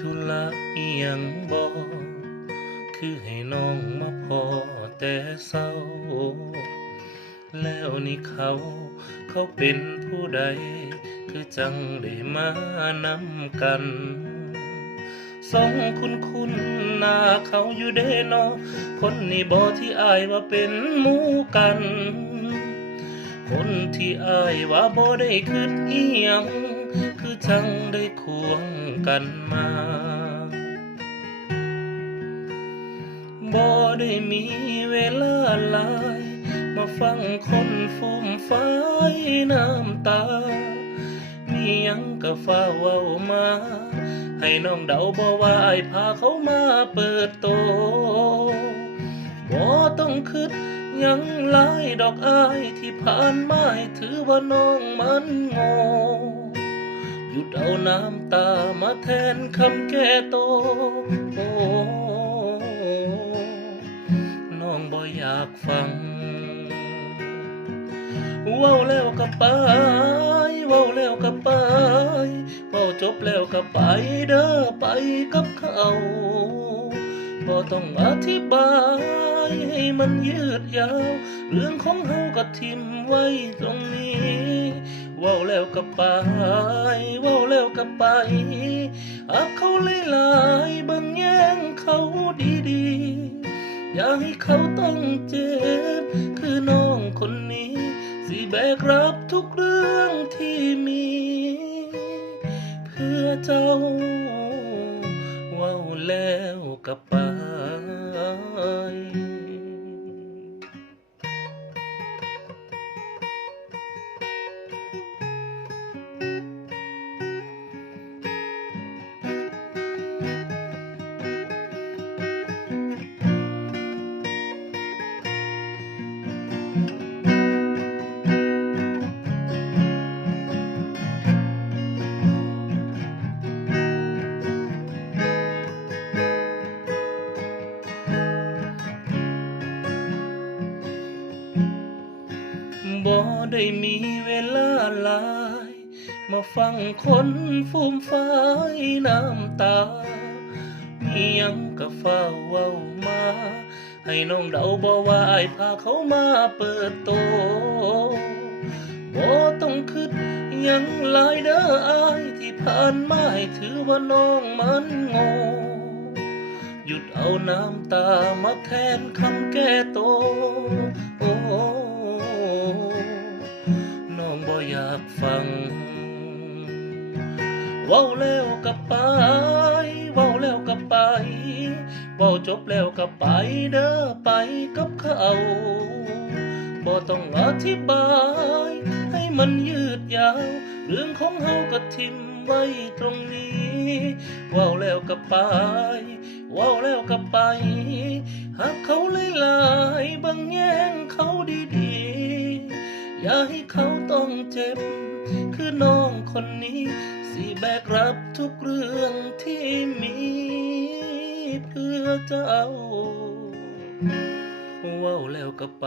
ธุระอีหยังบ่คือให้น้องมาพอแต่เศร้า แล้วนี่เขาเขาเป็นผู้ใด คือจังได้มานำกันสองคุณคุณหน้าเขาอยู่เด้นอคนนี่บอที่อายว่าเป็นหมู่กัน คนที่อายว่าบ่ได้คิดอีหยัง จังได้ควงกันมาบ่ได้มีเวลาหลาย มาฟังคนฟุ่มไฟายน้ำตา มียังก็ฟ้าเว้ามา ให้น้องเดาบ่ว่าไอพาเขามาเปิดโตบ่ต้องคิดยังหลายดอกอายที่ผ่านมาถือว่าน้องมันโง่ หยุดเอาน้ำตามาแทนคำแก้โตโอ้น้องบ่อยากฟังเว้าแล้วก็ไปเว้าแล้วก็ไปเว้าจบแล้วก็ไปเด้อไปกับเขาบ่ต้องอธิบายให้มันยืดยาว เรื่องของเฮาก็ทิมไว้ตรงนี้เว้าแล้วก็ไป ก็ไปอักเขาหลายๆบิ่งแย่งเขาดีๆ อย่าให้เขาต้องเจ็บ คือน้องคนนี้ สิแบกรับทุกเรื่องที่มี เพื่อเจ้าเว้าแล้วก็ไป ได้มีเวลาหลาย มาฟังคนฟูมฟายน้ำตา มียังก็ฟ้าวเว้ามา ให้น้องเดาบ่ว่าไอพาเขามาเปิดโตบ่ต้องคิดยังหลายเด้ออายที่ผ่านมาให้ถือว่าน้องมันโง่หยุดเอาน้ำตามาแทนคำแก้โตโอ้ บ่ากฟังเว้าแล้วก็ไปเว้าแล้วก็ไปเว้าจบแล้วก็ไปเด้อไปกับเขาบ่ต้องอธิบาย ให้มันยืดยาว เรื่องของเฮาก็ทิมไว้ตรงนี้เว้าแล้วก็ไปเว้าแล้วก็ไป หากเขาหลายๆบางแย่งเขาดีๆ อย่าให้เขา เจ็บ คือน้องคนนี้ สิแบกรับทุกเรื่องที่มีเพื่อเจ้าว้าแล้วก็ไป